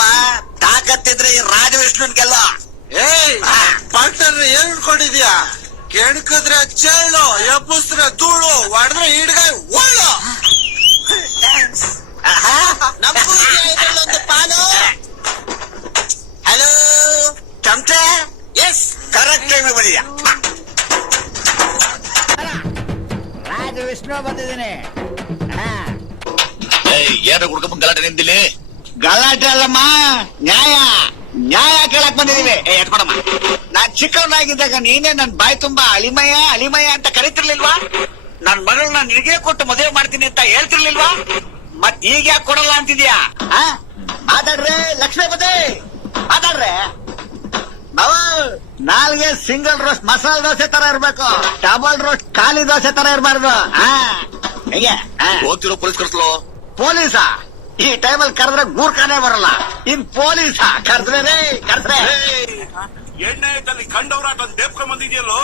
ಅಲ್ಲಮ್ಮ, ತಾಕತ್ತಿದ್ರೆ ಈ ರಾಜವಿಷ್ಣುನ್ಗೆಲ್ಲ. ಏಯ್ ಪಾರ್ಟ್ನರ್ ಏನ್ ಅನ್ಕೊಂಡಿದ್ಯಾ? ಕೆಣಕಿದ್ರೆ ಚೇಳು, ಎಬ್ಬಿಸಿದ್ರೆ ಧೂಳು, ಹೊಡೆದ್ರೆ ಹಿಡ್ಗಾಯ್ ಓಳು. ನಮಗೂ ಒಂದು ಪಾಲು. ಹಲೋ ಚಮಚ. ಎಸ್, ಕರೆಕ್ಟ್ ಟೈಮ್ ಬಂದಿದ್ಯಾ. ರಾಜವಿಷ್ಣು ಬಂದಿದ್ದೀನಿ. ಏನ ಹುಡ್ಕೊಂಡ್ ಗಲಾಟೆ ನಿಂದಿಲ್ಲಿ? ಗಲಾಟೆ ಅಲ್ಲಮ್ಮ, ನ್ಯಾಯ ನ್ಯಾಯ ಕೇಳಕ್ ಬಂದಿದೀವಿ. ಎತ್ಕೊಡಮ್ಮ. ನಾನ್ ಚಿಕ್ಕವನಾಗಿದ್ದಾಗ ನೀನೇ ನನ್ ಬಾಯಿ ತುಂಬಾ ಅಳಿಮಯ ಅಳಿಮಯ ಅಂತ ಕರಿತಿರ್ಲಿಲ್ವಾ? ನನ್ ಮಗಳನ್ನ ನಿನಗೆ ಕೊಟ್ಟು ಮದುವೆ ಮಾಡ್ತೀನಿ ಅಂತ ಹೇಳ್ತಿರ್ಲಿಲ್ವಾ? ಮತ್ ಈಗ ಯಾಕೆ ಕೊಡಲ್ಲ ಅಂತಿದ್ಯಾ? ಮಾತಾಡ್ರೆ ಲಕ್ಷ್ಮೀಪತಿ, ಮಾತಾಡ್ರೆ. ಬಾವ, ನಾಲ್ಗೆ ಸಿಂಗಲ್ ರೋಸ್ಟ್ ಮಸಾಲೆ ದೋಸೆ ತರ ಇರ್ಬೇಕು, ಡಬಲ್ ರೋಸ್ಟ್ ಖಾಲಿ ದೋಸೆ ತರ ಇರ್ಬಾರ್ದು. ಹೇಗೆ ಹೋಗ್ತಿರೋ ಪೊಲೀಸ್ ಕರ್ಸ್ಲೋ? ಪೊಲೀಸಾ? ಈ ಟೈಮಲ್ಲಿ ಕರೆದ್ರೆ ಗೂರ್ಖಾನೆ ಬರಲ್ಲ, ಇನ್ ಪೊಲೀಸಾ? ಕರ್ದ್ರೆ ಎಣ್ಣೆ ಆಯ್ತಲ್ಲಿ ಕಂಡವ್ರಾಟ ಅಂತ ದೇಪ್ಕೊಂಡ್ ಬಂದಿದ್ಯಲ್ಲೋ.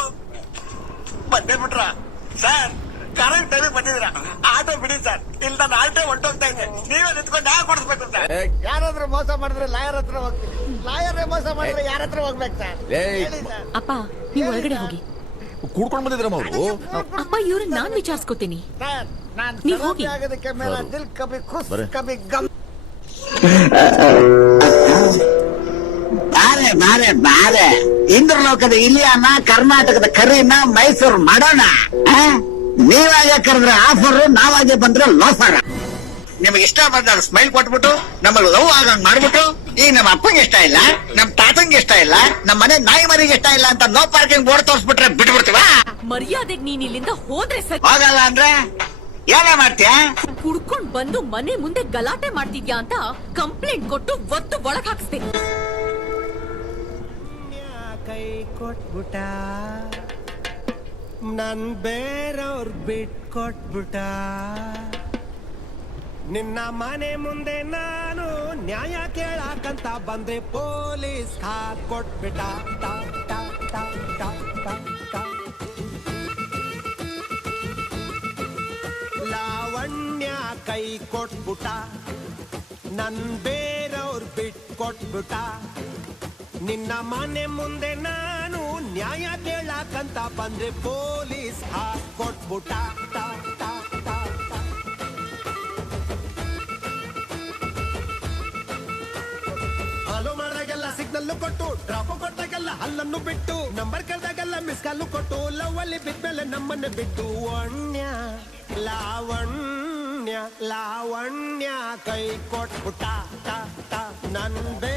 ಬಂದೇ ಬಿಟ್ರ ಸರ್? ಕರೆಕ್ಟ್ ಟೈಮಿಗೆ ಬಂದಿದ್ರ. ಆಟೋ ಬಿಡಿ ಸರ್, ಇಲ್ಲಿ ನಾನು ಆಟೋ ಹೊಂಟೋಗ್ತಾ ಇದ್ದೆ, ನೀವೇ ನಿಂತ್ಕೊಂಡು ನಾ ಕೊಡಿಸ್ಬೇಕು ಸರ್. ಯಾರಾದ್ರೂ ಮೋಸ ಮಾಡಿದ್ರೆ ಲಾಯರ್ ಹತ್ರ ಹೋಗ್ತೀನಿ, ಲಾಯರ್ ಮೋಸ ಮಾಡಿದ್ರೆ ಯಾರ ಹತ್ರ ಹೋಗ್ಬೇಕು ಸರ್? ಅಪ್ಪ, ನೀವು ಒಳಗಡೆ ಹೋಗಿ. ಕೂಡ್ಕೊಂಡ್ ಬಂದಿದ್ರಮ್ಮ ಅವರು. ಅಪ್ಪ, ಇವ್ರನ್ನ ನಾನ್ ವಿಚಾರಿಸ್ಕೋತೀನಿ. ಸರ್, ನಾನು ನೀವ್ ಹೋಗಿ. ಆಗೋದಕ್ಕೆ ಮೇಲೆ ದಿಲ್ ಕಬಿ ಖುಷ್ ಕಬಿ ಗಮ್. ಬಾರೆ ಬಾರೆ ಬಾರೆ, ಇಂದ್ರಲೋಕದ ಇಲಿಯಾನ, ಕರ್ನಾಟಕದ ಕರೀನ ಮೈಸೂರು ಮಾಡೋಣ. ನೀವಾಗೆ ಕರೆದ್ರೆ ಆಫರ್, ನಾವಾಗೆ ಬಂದ್ರೆ ಲೋಫರ್. ನಿಮಗೆ ಇಷ್ಟ ಬಂದಾಗ ಸ್ಮೈಲ್ ಕೊಟ್ಬಿಟ್ಟು ನಮಗ್ ಲವ್ ಆಗಂಗ್ ಮಾಡ್ಬಿಟ್ಟು, ಈಗ ನಮ್ಮ ಅಪ್ಪಂಗೆ ಇಷ್ಟ ಇಲ್ಲ, ನಮ್ ತಾತಂಗೆ ಇಷ್ಟ ಇಲ್ಲ, ನಮ್ಮ ಮನೆ ನಾಯಿ ಮರಿಗೆ ಇಷ್ಟ ಇಲ್ಲ ಅಂತ ನೋ ಪಾರ್ಕಿಂಗ್ ಬೋರ್ಡ್ ತೋರಿಸ್ಬಿಟ್ರೆ ಬಿಟ್ಬಿಡ್ತೀವ? ಮರ್ಯಾದೆಗೆ ನೀನ್ ಇಲ್ಲಿಂದ ಹೋದ್ರೆ ಸರಿ. ಹೋಗಲ್ಲ ಅಂದ್ರೆ ಏನೇ ಮಾಡ್ತೀಯ? ಕುಡ್ಕೊಂಡ್ ಬಂದು ಮನೆ ಮುಂದೆ ಗಲಾಟೆ ಮಾಡ್ತಿದ್ಯಾ ಅಂತ ಕಂಪ್ಲೇಂಟ್ ಕೊಟ್ಟು ಒತ್ತು ಒಳಗ್ ಹಾಕ್ಸ್ತೀನಿ. ಕೈ ಕೊಟ್ಬಿಟ, ನನ್ ಬೇರೆಯವ್ರ ಬಿಟ್ಕೊಟ್ಬಿಟ. ನಿನ್ನ ಮನೆ ಮುಂದೆ ನಾನು ನ್ಯಾಯ ಕೇಳಾಕಂತ ಬಂದ್ರೆ ಪೊಲೀಸ್ ಹಾಕೊಟ್ಬಿಟ. ಲಾವಣ್ಯ ಕೈ ಕೊಟ್ಬಿಟ, ನನ್ ಬೇರೆಯವ್ರ ಬಿಟ್ಕೊಟ್ಬಿಟ. ನಿನ್ನ ಮನೆ ಮುಂದೆ ನಾನು ನ್ಯಾಯ ಕೇಳಾಕಂತ ಬಂದ್ರೆ ಪೊಲೀಸ್ ಹಾಕೊಟ್ಬಿಟ. ಫಾಲೋ ಮಾಡಿದಾಗೆಲ್ಲ ಸಿಗ್ನಲ್ ಕೊಟ್ಟು, ಡ್ರಾಪ್ ಕೊಟ್ಟಾಗೆಲ್ಲ ಹಲ್ಲನ್ನು ಬಿಟ್ಟು, ನಂಬರ್ ಕರೆದಾಗೆಲ್ಲ ಮಿಸ್ ಕಾಲ್ ಕೊಟ್ಟು, ಲವ್ ಅಲ್ಲಿ ಬಿದ್ಮೇಲೆ ನಮ್ಮನ್ನ ಬಿಟ್ಟು. ವಣ್ಯ ಲಾವಣ್ಯ ಲಾವಣ್ಯ ಕೈ ಕೊಟ್ಬಿಟ, ನನ್ ಬೇ